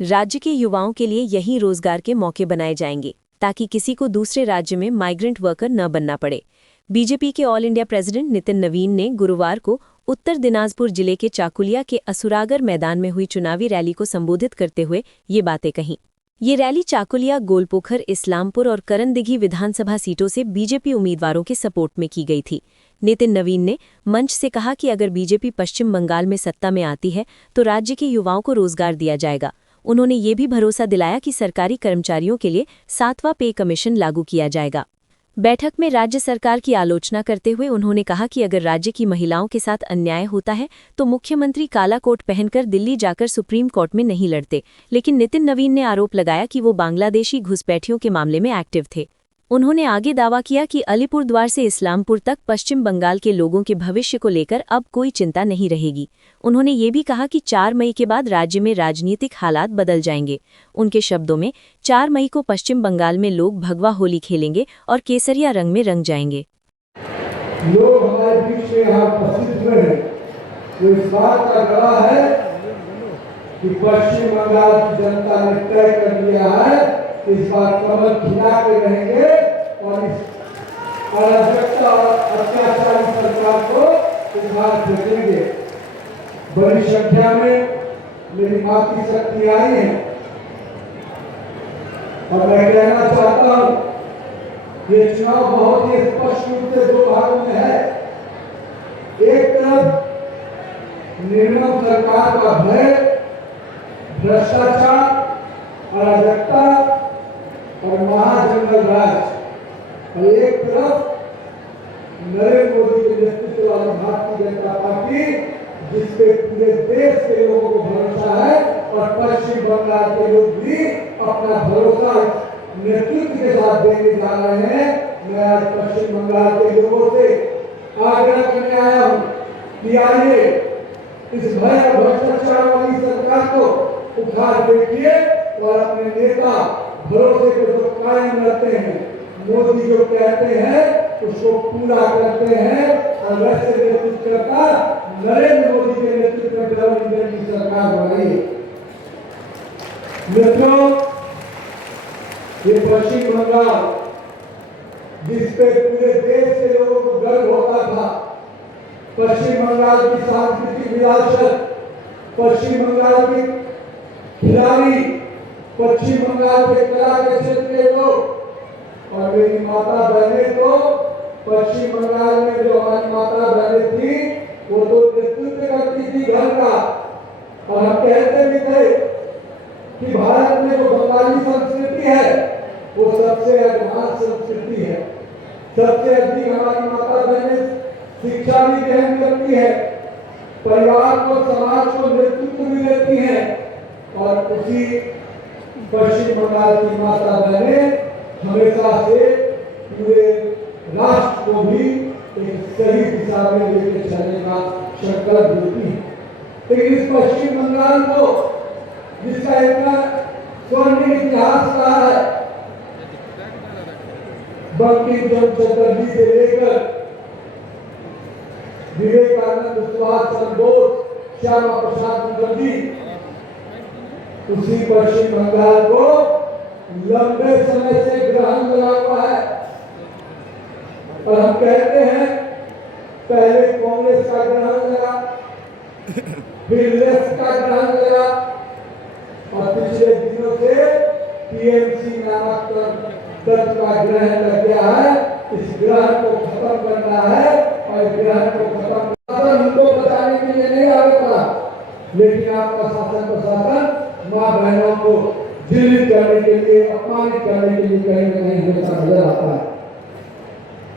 राज्य के युवाओं के लिए यही रोजगार के मौके बनाए जाएंगे ताकि किसी को दूसरे राज्य में माइग्रेंट वर्कर न बनना पड़े। बीजेपी के ऑल इंडिया प्रेसिडेंट नितिन नवीन ने गुरुवार को उत्तर दिनाजपुर जिले के चाकुलिया के असुरागर मैदान में हुई चुनावी रैली को संबोधित करते हुए ये बातें कहीं। ये रैली चाकुलिया, गोलपोखर, इस्लामपुर और करनदिघी विधानसभा सीटों से बीजेपी उम्मीदवारों के सपोर्ट में की गई थी। नितिन नवीन ने मंच से कहा कि अगर बीजेपी पश्चिम बंगाल में सत्ता में आती है तो राज्य के युवाओं को रोजगार दिया जाएगा। उन्होंने ये भी भरोसा दिलाया कि सरकारी कर्मचारियों के लिए 7वां पे कमीशन लागू किया जाएगा। बैठक में राज्य सरकार की आलोचना करते हुए उन्होंने कहा कि अगर राज्य की महिलाओं के साथ अन्याय होता है तो मुख्यमंत्री काला कोट पहनकर दिल्ली जाकर सुप्रीम कोर्ट में नहीं लड़ते। लेकिन नितिन नवीन ने आरोप लगाया कि वो बांग्लादेशी घुसपैठियों के मामले में एक्टिव थे। उन्होंने आगे दावा किया कि अलीपुरद्वार से इस्लामपुर तक पश्चिम बंगाल के लोगों के भविष्य को लेकर अब कोई चिंता नहीं रहेगी। उन्होंने ये भी कहा कि 4 मई के बाद राज्य में राजनीतिक हालात बदल जाएंगे। उनके शब्दों में 4 मई को पश्चिम बंगाल में लोग भगवा होली खेलेंगे और केसरिया रंग में रंग जाएंगे। लोग हमारे बीच में यहाँ उपस्थित हुए हैं, तो इस बात का गवाह है कि पश्चिम बंगाल की जनता ने तय कर लिया है इस बार कमल खिला के रहेंगे और इस अराजकता और अत्याचारी सरकार को इस बार फेंकेंगे। बड़ी संख्या में मेरी मातृ शक्ति आई है और मैं कहना चाहता हूं ये चुनाव बहुत ही स्पष्ट रूप से 2 भागों में है। एक तरफ निर्मम सरकार का भय, भ्रष्टाचार, अराजकता और महाजंगल राज, और एक तरफ नरेंद्र मोदी के नेतृत्व वाली भारतीय जनता पार्टी जिसपे पूरे देश के लोगों को भरोसा है और पश्चिम बंगाल के लोग भी अपना भरोसा नेतृत्व के साथ देने जा रहे हैं। मैं आज पश्चिम बंगाल के लोगों से आग्रह करने आया हूँ कि आइए इस भय और भ्रष्टाचार वाली सरकार को उखाड़ फेंकिए और अपने नेता भरोसे को जो कायम रखते हैं, मोदी जो कहते हैं उसको पूरा करते हैं और वैसे नेतृत्व करता नरेंद्र मोदी के नेतृत्व में डबल इंजन की सरकार बनाई। मित्रों, ये पश्चिम बंगाल जिसपे पूरे देश के लोगों को गर्व होता था, पश्चिम बंगाल की सांस्कृतिक विरासत, पश्चिम बंगाल की खिलाड़ी, पश्चिम बंगाल के कला के क्षेत्र के लोग और मेरी माता बहनें तो पश्चिम बंगाल में जो हमारी माता बहनें थी वो तो नेतृत्व करती थी घर का, और हम कहते भी थे कि भारत में जो बंगाली संस्कृति है वो सबसे एडवांस संस्कृति है। सबसे अधिक हमारी माता बहनें शिक्षा भी ग्रहण करती है, परिवार को, समाज को नेतृत्व भी देती है, और उसी पश्चिम बंगाल की माता बहनें हमेशा से पूरे राष्ट्र को भी एक सही दिशा में लेकर चलने का संकल्प देती है। लेकिन इस पश्चिम बंगाल को जिसका इतना स्वर्णिम इतिहास रहा है, बंकिम चंद्र चटर्जी से लेकर विवेकानंद, सुभाष चंद्र बोस, श्यामा प्रसाद मुखर्जी, उसी पश्चिम बंगाल को लंबे समय से ग्रहण लगा हुआ है। और हम कहते हैं पहले कांग्रेस का ग्रहण लगा, फिर लेफ्ट का ग्रहण लगा, और पिछले दिनों से टीएमसी नामक तत्व का ग्रहण लग गया है। इस ग्रहण को खत्म करना है और इस ग्रहण को खत्म उनको बचाने के लिए नहीं आगे पड़ा, लेकिन आपका शासन प्रशासन माँ बहनों को जीवित करने के लिए, अपमानित करने के लिए कहीं न कहीं हमेशा नजर आता है।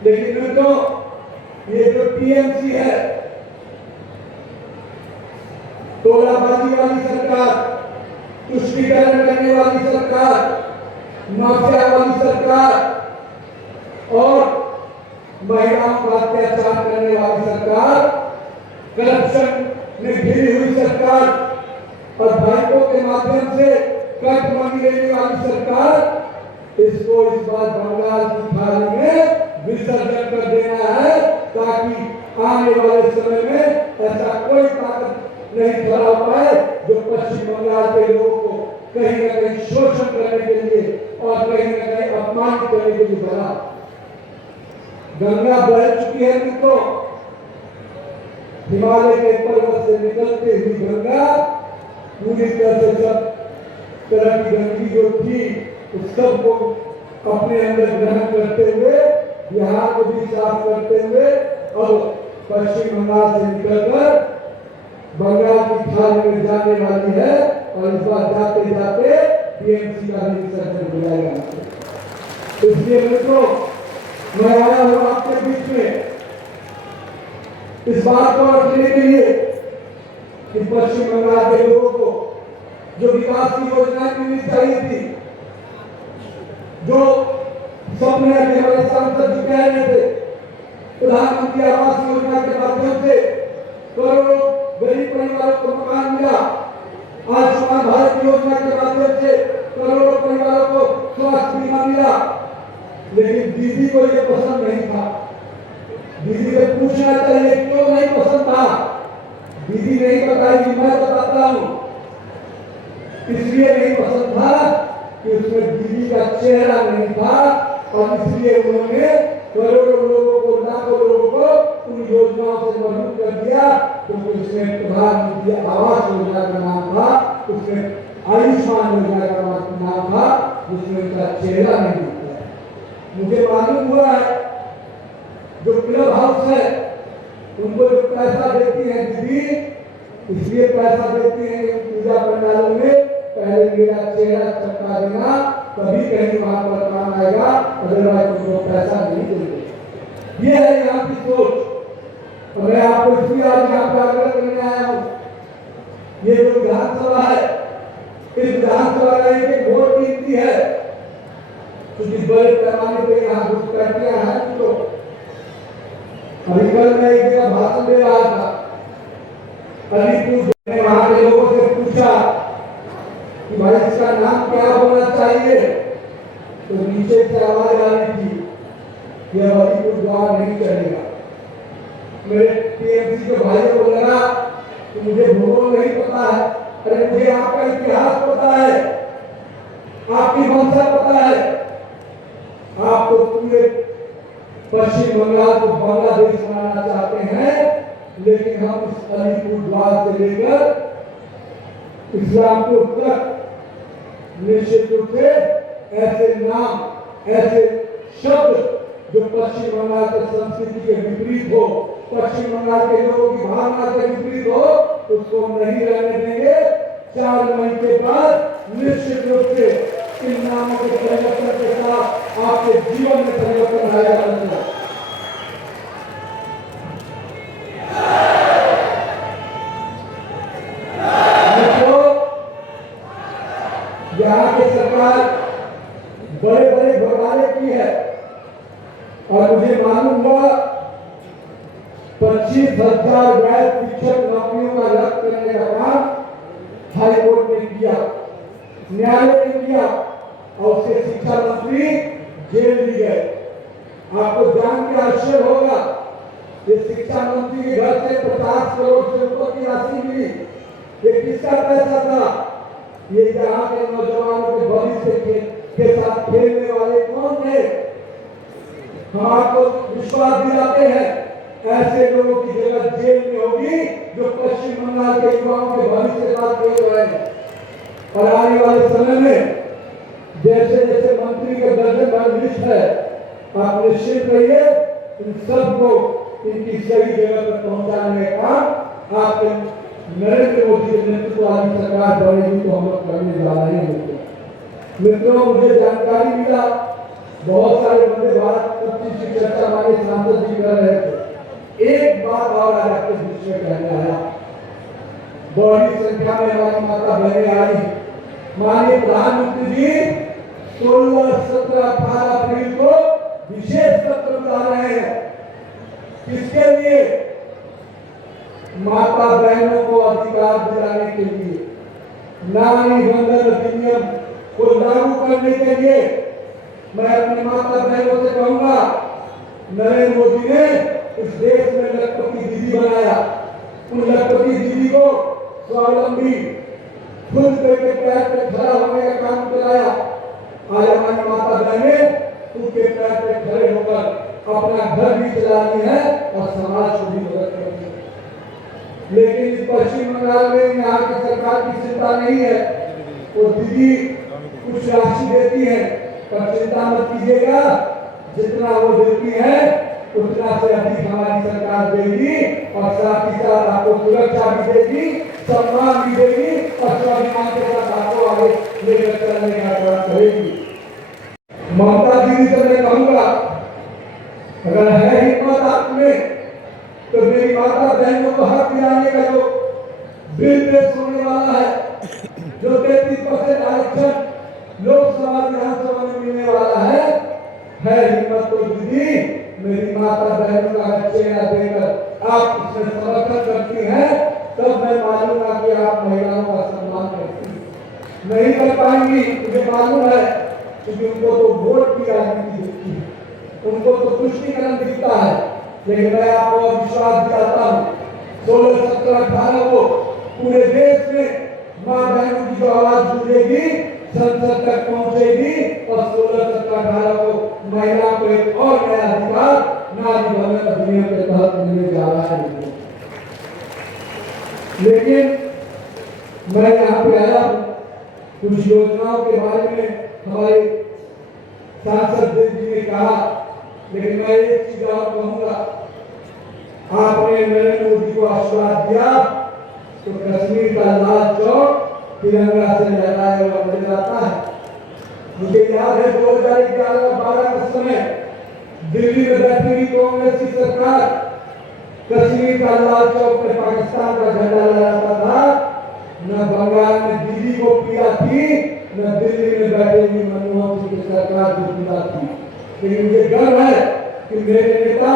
लेकिन मित्रों, ये जो टीएमसी है, तोलाबाजी वाली सरकार, तुष्टीकरण करने वाली सरकार, माफिया वाली सरकार और महिलाओं का अत्याचार करने वाली सरकार, करप्शन में घिरी हुई सरकार और बैंकों के माध्यम से कर्ज मांगी लेने वाली सरकार, इसको इस बार बंगाल की थाली में विसर्जन कर देना है ताकि आने वाले समय में ऐसा कोई ताकत नहीं खड़ा हो पाए जो पश्चिम बंगाल के लोगों को कहीं न कहीं शोषण करने के लिए और कहीं न कहीं अपमानित करने के लिए बना। गंगा बह चुकी है मित्रों, हिमालय के पर्वत से निकलते हुई गंगा पूरी तरह से सब तरह की गंदगी जो थी उस सब को अपने अंदर ग्रहण करते हुए बिहार को भी साफ करते हुए अब पश्चिम बंगाल से निकलकर बंगाल की खाल में जाने वाली है और इस बार जाते जाते टीएमसी का भी विसर्जन हो जाएगा। इसलिए मित्रों, मैं आया हूं आपके बीच में इस बात को रखने के लिए कि पश्चिम बंगाल के लोगों को जो विकास की योजनाएं मिलनी चाहिए थी, जो सपने के हमारे सांसद जी कह रहे थे, प्रधानमंत्री आवास योजना के माध्यम से करोड़ों गरीब परिवारों को मकान मिला, आयुष्मान भारत योजना के माध्यम से करोड़ों परिवारों को स्वास्थ्य बीमा मिला, लेकिन दीदी को ये पसंद नहीं था। दीदी से पूछना चाहिए क्यों नहीं पसंद था। दीदी नहीं बताएगी, मैं बताता हूं। इसलिए नहीं पसंद था कि उसमें दीदी का चेहरा नहीं था और इसलिए उन्होंने करोड़ों लोगों को, लाखों लोगों को उन योजनाओं से महरूम कर दिया, क्योंकि उसमें प्रधानमंत्री आवास योजना का नाम था, उसमें आयुष्मान योजना का नाम था, जिसमें उनका चेहरा नहीं दिखता। मुझे मालूम हुआ है जो क्लब हाउस है उनको जो पैसा देती है दीदी, इसलिए पैसा देती है कि पूजा पंडालों में पहले मेरा चेहरा चमका देना, तभी कहीं वहां पर काम आएगा, अदरवाइज उनको पैसा नहीं देंगे। ये है यहाँ की सोच। और मैं आपको इसलिए आज यहाँ पे आग्रह करने आया हूँ। ये जो विधानसभा है, इस विधानसभा का एक वोट गिनती है, क्योंकि बड़े पैमाने पे यहाँ घुसपैठियां हैं। तो अभी कल मैं एक जगह भाषण दे रहा था, अलीपुर में वहां के लोगों से पूछा कि भाई इसका नाम क्या होना चाहिए, तो नीचे से आवाज आ रही थी कि अलीपुर द्वार नहीं चलेगा। मेरे टीएमसी के भाइयों को लगा कि मुझे भूगोल नहीं पता है। अरे मुझे आपका इतिहास पता है, आपकी भाषा पता है। आप तो पूरे पश्चिम बंगाल को बांग्लादेश बनाना चाहते हैं, लेकिन हम इस अलीपुर द्वार से लेकर इस्लामपुर तक निश्चित रूप से ऐसे नाम, ऐसे शब्द जो पश्चिम बंगाल की संस्कृति के विपरीत हो, पश्चिम बंगाल के लोगों की भावना के विपरीत हो, उसको नहीं रहने देंगे। 4 मई के बाद निश्चित रूप से इन नामों के परिवर्तन के साथ आपके जीवन में परिवर्तन आएगा। यहाँ की सरकार बड़े बड़े घोटाले की है और मुझे मालूम हुआ 25,000 गैर शिक्षक नौकरियों का रद्द करने का काम हाई कोर्ट ने किया, न्यायालय ने किया और उसके शिक्षा मंत्री जेल भी गए। आपको जान के आश्चर्य होगा, ये शिक्षा मंत्री के घर से 50 करोड़ से ऊपर की राशि मिली। ये किसका पैसा था? ये यहाँ के नौजवानों के भविष्य के साथ खेलने वाले कौन थे? हम आपको विश्वास दिलाते हैं, ऐसे लोगों की जगह जेल में होगी जो पश्चिम बंगाल के युवाओं के भविष्य के साथ खेल रहे हैं। और आने वाले समय में जैसे जैसे मंत्री के दर्जन भर लिस्ट है, आप निश्चित रहिए इन सबको इनकी सही जगह पर पहुंचाने का काम आपके नरेंद्र मोदी के नेतृत्व वाली सरकार बनेगी तो हम लोग करने जा रहे हैं। मित्रों, मुझे जानकारी मिला बहुत सारे वंदे भारत की चर्चा हमारे सांसद जी कर रहे थे। एक बात और आज आपके बीच में कहने आया, बड़ी संख्या में हमारी माता बहनें आई। माननीय प्रधानमंत्री जी 16, 17, 18 अप्रैल को विशेष सत्र बुला रहे हैं। किसके लिए? माता बहनों को अधिकार दिलाने के लिए, नारी बंधन अधिनियम को लागू करने के लिए। मैं अपनी माता बहनों से कहूंगा, नरेंद्र मोदी ने इस देश में लखपति दीदी बनाया। उन लखपति दीदी को स्वावलंबी खुद पे पैर पे खड़ा अपना घर भी चलानी है और समाज को भी मदद करनी है। लेकिन इस पश्चिम बंगाल में यहाँ की सरकार की चिंता नहीं है। वो दीदी कुछ राशि देती है, पर चिंता मत कीजिएगा, जितना वो देती है उतना से अधिक हमारी सरकार देगी और साथ ही साथ आपको सुरक्षा भी देगी, सम्मान भी देगी और स्वाभिमान के साथ आपको आगे लेकर चलने का काम करेगी। ममता दीदी से मैं कहूंगा, अगर है हिम्मत आप में तो मेरी माता बहनों को हक दिलाने का जो बिल पेश होने वाला है, जो 33% आरक्षण लोकसभा विधानसभा में मिलने वाला है हिम्मत तो दीदी मेरी माता बहनों का चेहरा देखकर आप इसमें समर्थन करती हैं, तब मैं मानूंगा कि आप महिलाओं का सम्मान करती हैं। नहीं कर पाएंगी मुझे मालूम है, क्योंकि उनको तो वोट की राजनीति दिखती है, उनको तो तुष्टिकरण दिखता है। लेकिन मैं आपको विश्वास दिलाता हूँ, 16, 17, 18 को पूरे देश में माँ बहनों की जो आवाज गूंजेगी, संसद तक पहुंचेगी और 16, 17, 18 को महिलाओं को एक और नया अधिकार नारी बंधन अधिनियम के तहत मिलने जा रहा है। लेकिन मैं यहाँ पे आया हूँ, कुछ योजनाओं के बारे में हमारे सांसद जी ने कहा, लेकिन मैं एक चीज और कहूंगा, आपने नरेंद्र मोदी को आशीर्वाद दिया तो कश्मीर का लाल चौक तिरंगा से लहराया हुआ नजर आता है। मुझे याद है 2011-12 के समय दिल्ली में बैठी हुई कांग्रेस की सरकार कश्मीर का लाल चौक पे पाकिस्तान का झंडा लहराता था। न बंगाल में दीदी को पीड़ा थी, न दिल्ली में बैठे हुई मनमोहन सिंह की सरकार को पीड़ा थी। लेकिन मुझे गर्व है कि मेरे नेता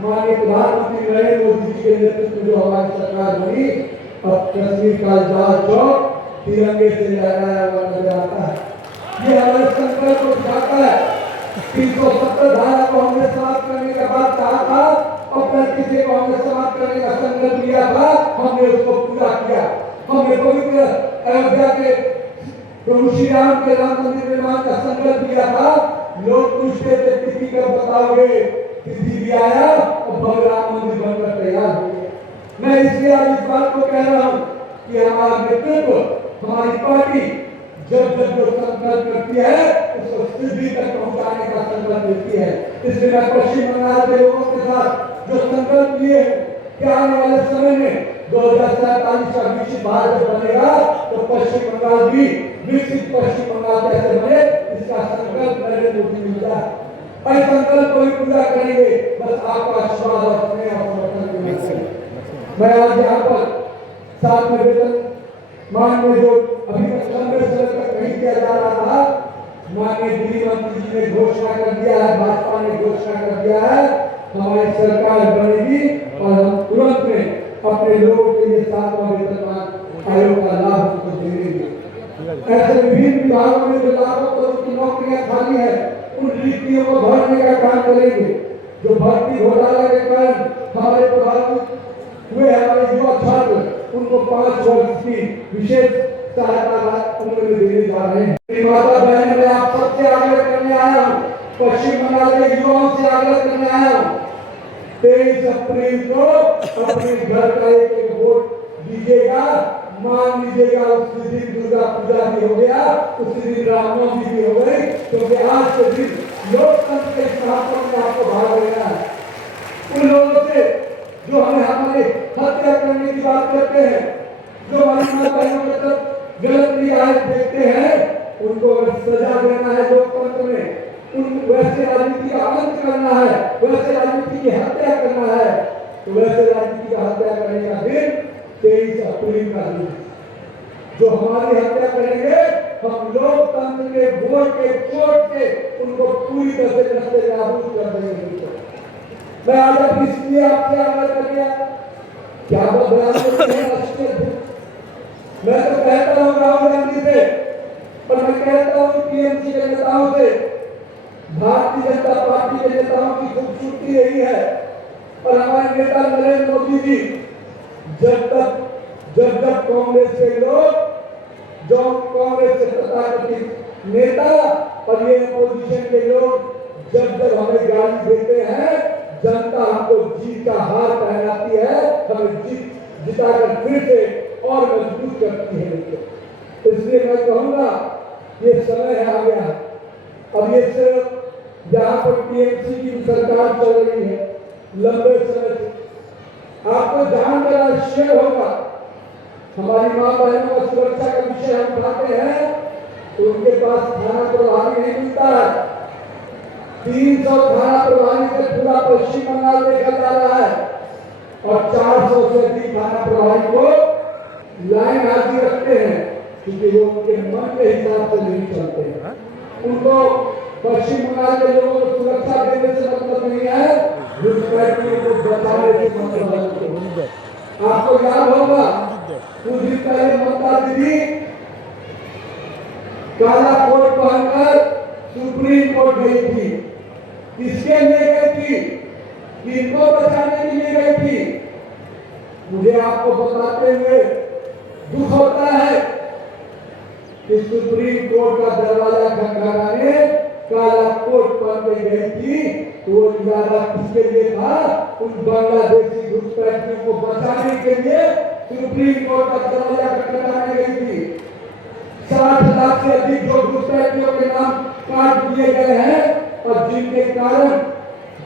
माननीय प्रधानमंत्री नरेंद्र मोदी जी के नेतृत्व में जो हमारी सरकार बनी, अब कश्मीर का लाल चौक तिरंगे से लहराया हुआ नजर आता है। ये हमारे संकल्प को दिखाता है। 370 धारा को हमने समाप्त करने का बात कहा था और 35 को हमने समाप्त करने का संकल्प लिया था, हमने उसको पूरा किया। हमने पवित्र अयोध्या के प्रभु श्री राम के राम मंदिर निर्माण का संकल्प लिया था। लोग पूछते थे तिथि कब बताओगे, तिथि भी आया और भव्य राम मंदिर बनकर तैयार हो गया। मैं इसलिए आज इस बात को कह रहा हूँ कि हमारा नेतृत्व, हमारी पार्टी जब जब जो संकल्प करती है उसको सिद्धि तक पहुंचाने का संकल्प लेती है। इसलिए मैं पश्चिम बंगाल के लोगों के साथ जो संकल्प लिए कि आने वाले समय में 2047 का विकसित भारत बनेगा तो पश्चिम बंगाल भी विकसित पश्चिम बंगाल कैसे बने, इसका संकल्प नरेंद्र मोदी मिल जाए। और संकल्प को ही पूरा करेंगे, बस आपका आशीर्वाद और स्नेह और समर्थन के। मैं आज यहाँ पर साथ में वेतन मान में जो अभी तक लंबे समय तक नहीं किया जा रहा था, माननीय गृह मंत्री जी ने घोषणा कर दिया है, भाजपा ने घोषणा कर दिया है, हमारी सरकार बनेगी और हम तुरंत में अपने लोगों के लिए 7वां वेतनमान आयोग का लाभ उनको देंगे। ऐसे विभिन्न विभागों में जो लाखों करोड़ की नौकरियां खाली है, उन रिक्तियों को भरने का काम करेंगे। जो भर्ती घोटाला के कारण हमारे प्रभावित हुए हमारे युवा छात्र, उनको 5 वर्ष की विशेष सहायता उनको देने जा रहे हैं। माता बहन, मैं आप सबसे आग्रह करने आया हूँ, पश्चिम बंगाल के युवाओं से आग्रह करने आया हूँ, 23 अप्रैल को अपने घर का एक वोट दीजिएगा। मान लीजिएगा उसी दिन दुर्गा पूजा भी हो गया, उसी दिन रामनवमी भी हो गई, क्योंकि आज के दिन लोकतंत्र के स्थापना में आपको भाग लेना है। उन लोगों से जो हमें हमारे हत्या करने की बात करते हैं, जो हमारी माँ बहनों के तरफ गलत रियायत देखते हैं, उनको सजा देना है लोकतंत्र में। उन वैसे राजनीति का अंत करना है, वैसे राजनीति की हत्या करना है, तो वैसे राजनीति का हत्या करने का दिन 23 अप्रैल का दिन, जो हमारी हत्या करेंगे, हम लोकतंत्र के वोट के चोट से उनको पूरी तरह से नष्ट नाबूद कर देंगे। मैं आज अपनी इसलिए आपसे आग्रह कर गया, क्या मैं तो कहता हूँ राहुल गांधी से, पर मैं कहता हूँ टीएमसी के नेताओं से, भारतीय जनता पार्टी के नेताओं की खूबसूरती यही है, और हमारे नेता नरेंद्र मोदी जी जब कांग्रेस के लोग, जो कांग्रेस के तथाकथित नेता और ये अपोजिशन के लोग जब जब हमें गाली देते हैं जनता हमको जीत का हार पहनाती है, हमें जिताकर फिर से और मजबूत करती है मित्रों। इसलिए मैं कहूंगा ये समय है आ गया है। अब ये सिर्फ जहां पर टीएमसी की सरकार चल रही है लंबे समय से, आपको जानकर आश्चर्य होगा हमारी मां बहनों का सुरक्षा का विषय हम उठाते हैं तो उनके पास थाना प्रभारी नहीं मिलता है। 300 थाना प्रभारी से पूरा पश्चिम बंगाल देखा जा रहा है और 400 से अधिक थाना प्रभारी को लाइन हाजिर रखते हैं क्योंकि वो उनके मन के हिसाब से नहीं चलते हैं। उनको पश्चिम बंगाल के लोगों को सुरक्षा देने से मतलब नहीं है, घुसपैठियों को बचाने से मतलब है। आपको याद होगा कुछ दिन पहले ममता दीदी काला कोट पहनकर सुप्रीम कोर्ट गई थी। किसके लिए गई थी? किनको बचाने के लिए गई थी? मुझे आपको बताते हुए दुख होता है कि सुप्रीम कोर्ट का दरवाजा खटखटाने काला कोट पहन के गई थी तो वो इरादा किसके लिए था? उन बांग्लादेशी घुसपैठियों को बचाने के लिए सुप्रीम कोर्ट का दरवाजा खटखटाने गई थी। 60 लाख से अधिक जो घुसपैठियों के नाम काट दिए गए हैं और जिनके कारण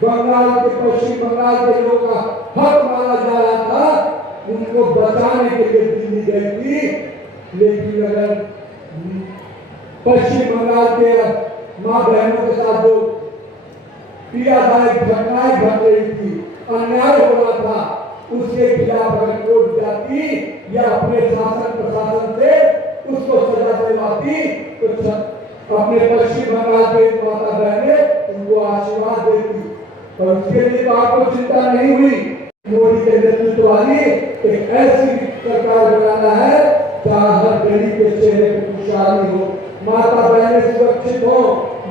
बंगाल के पश्चिम बंगाल के लोगों का हक मारा जा रहा था, उनको बचाने के लिए दिल्ली गई थी। लेकिन अगर पश्चिम बंगाल के मां बहनों के साथ जो पीड़ादायक घटनाएं घट रही थी, अन्याय हो रहा था, उसके खिलाफ अगर कोर्ट जाती या अपने शासन प्रशासन से उसको सजा दिलवाती तो अपने पश्चिम बंगाल के माता बहनें उनको आशीर्वाद देती। और उसके लिए तो आपको चिंता नहीं हुई। मोदी के नेतृत्व वाली एक ऐसी सरकार बनाना है जहाँ हर गरीब के चेहरे पर खुशहाली हो, माता बहनें सुरक्षित हो,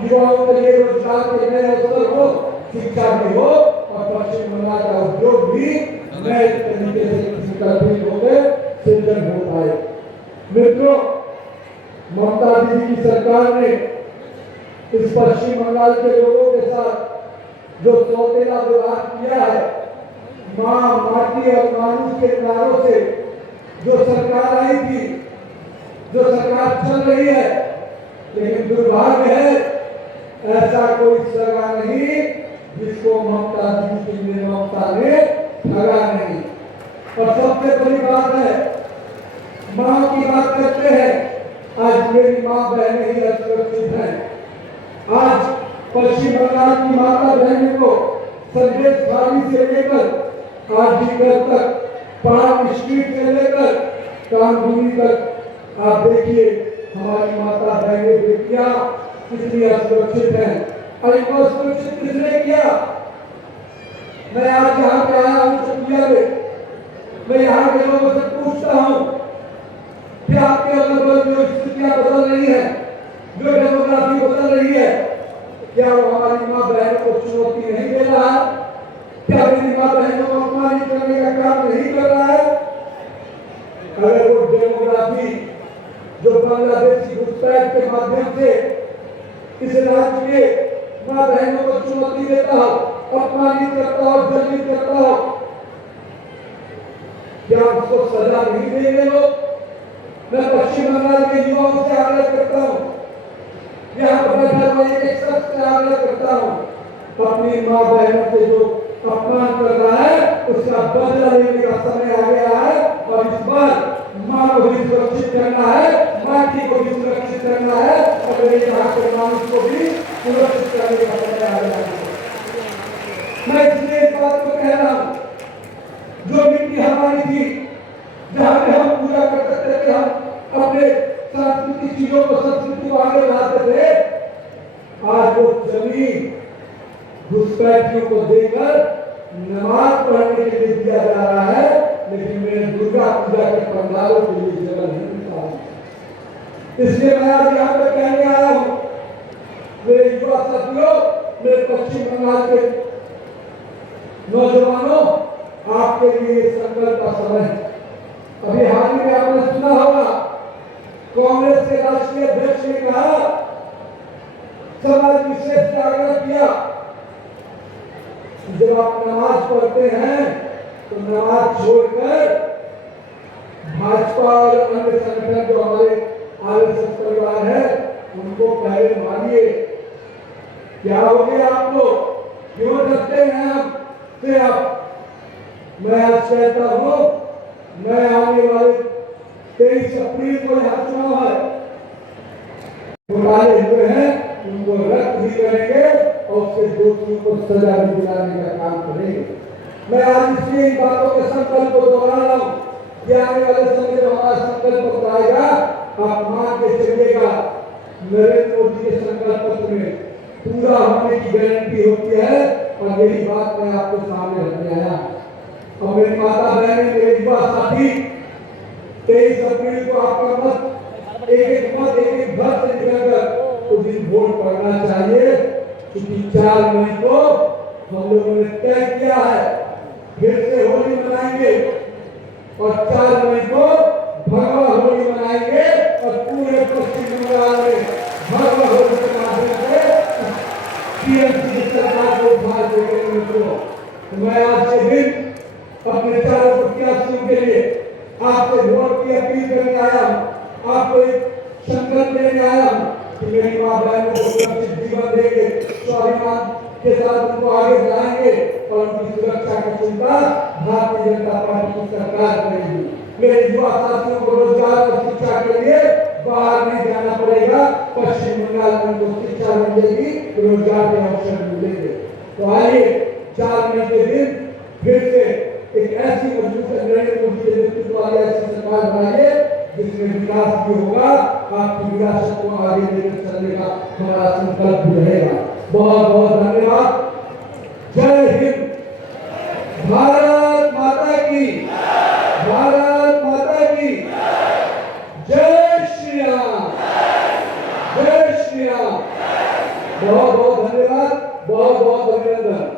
युवाओं के लिए रोजगार के नए अवसर हो, शिक्षा भी हो और पश्चिम बंगाल का उद्योग भी नए तरीके से कल्पित होकर सृजन हो पाए। मित्रों, ममता दीदी की सरकार ने इस पश्चिम बंगाल के लोगों के साथ जो सौतेला व्यवहार किया है, मां, माटी और मानुष के नारों से जो सरकार आई थी, जो सरकार चल रही है, लेकिन दुर्भाग्य है ऐसा कोई सरकार नहीं जिसको ममता दीदी की निर्ममता ने ठगा नहीं। और सबसे बड़ी बात है, मां की बात करते हैं, आज मेरी मां बहनें ही असुरक्षित हैं। आज पश्चिम बंगाल की माता बहनों को संदेश खाली से लेकर आजीगर तक, पार्क स्ट्रीट से लेकर कानपुरी तक आप देखिए हमारी माता बहनें बेटियां कितनी असुरक्षित हैं। और इनको असुरक्षित किसने किया? मैं आज यहाँ पे आया हूँ चकिया में, मैं यहाँ के लोगों से पूछता हूँ कि आपके अगल जो स्थितियां बदल रही है, जो डेमोग्राफी बदल रही है, क्या वो हमारी मां बहनों को चुनौती नहीं दे रहा है? क्या मेरी मां बहनों को अपमानित करने का काम नहीं कर रहा है? अगर वो डेमोग्राफी जो बांग्लादेशी घुसपैठ के माध्यम से इस राज्य के मां बहनों को चुनौती देता हो, अपमानित करता हो, जलील करता हो, क्या उसको सजा नहीं देंगे लोग? मैं पश्चिम बंगाल के युवाओं से आग्रह करता हूँ, यहाँ पर बैठा हुआ एक शख्स से आग्रह करता हूँ, अपनी माँ बहनों से जो अपमान कर रहा है उसका बदला लेने का समय आ गया है। और इस बार माँ को भी सुरक्षित करना है, माटी को भी सुरक्षित करना है और मेरे यहाँ के मानुष को भी सुरक्षित करने का समय आ गया है। मैं इसलिए इस बात को कह रहा हूँ, जो मिट्टी हमारी थी, जहाँ पे हम पूजा कर सकते थे, हम अपने सांस्कृतिक चीजों को, संस्कृति को आगे बढ़ाते थे, आज वो जमीन घुसपैठियों को देकर नमाज पढ़ने के लिए दिया जा रहा है, लेकिन मेरे दुर्गा पूजा के पंडालों के लिए जगह नहीं मिलता है। इसलिए मैं आज यहाँ पर कहने आया हूँ, मेरे युवा साथियों, मेरे पश्चिम बंगाल के नौजवानों, आपके लिए संकल्प का समय है। अभी हाल ही में आपने सुना होगा, कांग्रेस के राष्ट्रीय अध्यक्ष ने कहा समाज की विशेष आग्रह किया कि जब आप नमाज पढ़ते हैं तो नमाज छोड़कर भाजपा और अन्य संगठन जो हमारे आरएसएस परिवार है उनको पहले मानिए। क्या हो गया आपको? क्यों डरते हैं आपसे? मैं आज कहता हूं, मैं आने वाले 23 अप्रैल को यहाँ चुनाव है, घोटाले हुए हैं उनको रद्द भी करेंगे और उसके दोषियों को सजा भी दिलाने का काम करेंगे। मैं आज इसलिए इन बातों के संकल्प को दोहरा रहा हूं कि आने वाले समय में हमारा संकल्प बताएगा, आप मान के चलिएगा नरेंद्र मोदी के संकल्प पत्र में पूरा होने की गारंटी होती है। और यही बात मैं आपके सामने रखने आया। और मेरी माता बहन, मेरे युवा साथी, 23 अप्रैल को आपका मत एक एक घर से निकलकर उस दिन वोट पड़ना चाहिए, क्योंकि 4 मई को हम लोगों ने तय किया है फिर से होली मनाएंगे और 4 मई को भगवा होली मनाएंगे और पूरे पश्चिम बंगाल में भगवा होली के माध्यम से टीएमसी की सरकार को उद्धार देंगे। तो मैं आज के दिन अपने चारों प्रत्याशियों के लिए आपसे वोट की अपील करने आया हूं, आपको एक संकल्प देने आया हूं कि मेरी मां बहनों को सुरक्षित जीवन देंगे, स्वाभिमान के साथ उनको आगे बढ़ाएंगे और उनकी सुरक्षा की चिंता भारतीय जनता पार्टी की सरकार करेगी। मेरे युवा साथियों को रोजगार और शिक्षा के लिए बाहर नहीं जाना पड़ेगा, पश्चिम बंगाल में उनको शिक्षा मिलेगी, रोजगार के अवसर मिलेंगे। तो आइए 4 मई के दिन फिर से एक ऐसी मजबूत नरेंद्र मोदी के नेतृत्व वाली ऐसी सरकार बनाइए जिसमें विकास भी होगा, आपकी विरासत को आगे लेकर चलने का हमारा संकल्प भी रहेगा। बहुत बहुत धन्यवाद। जय हिंद। भारत माता की, भारत माता की जय श्री राम, जय श्री राम। बहुत बहुत धन्यवाद, बहुत बहुत अभिनंदन।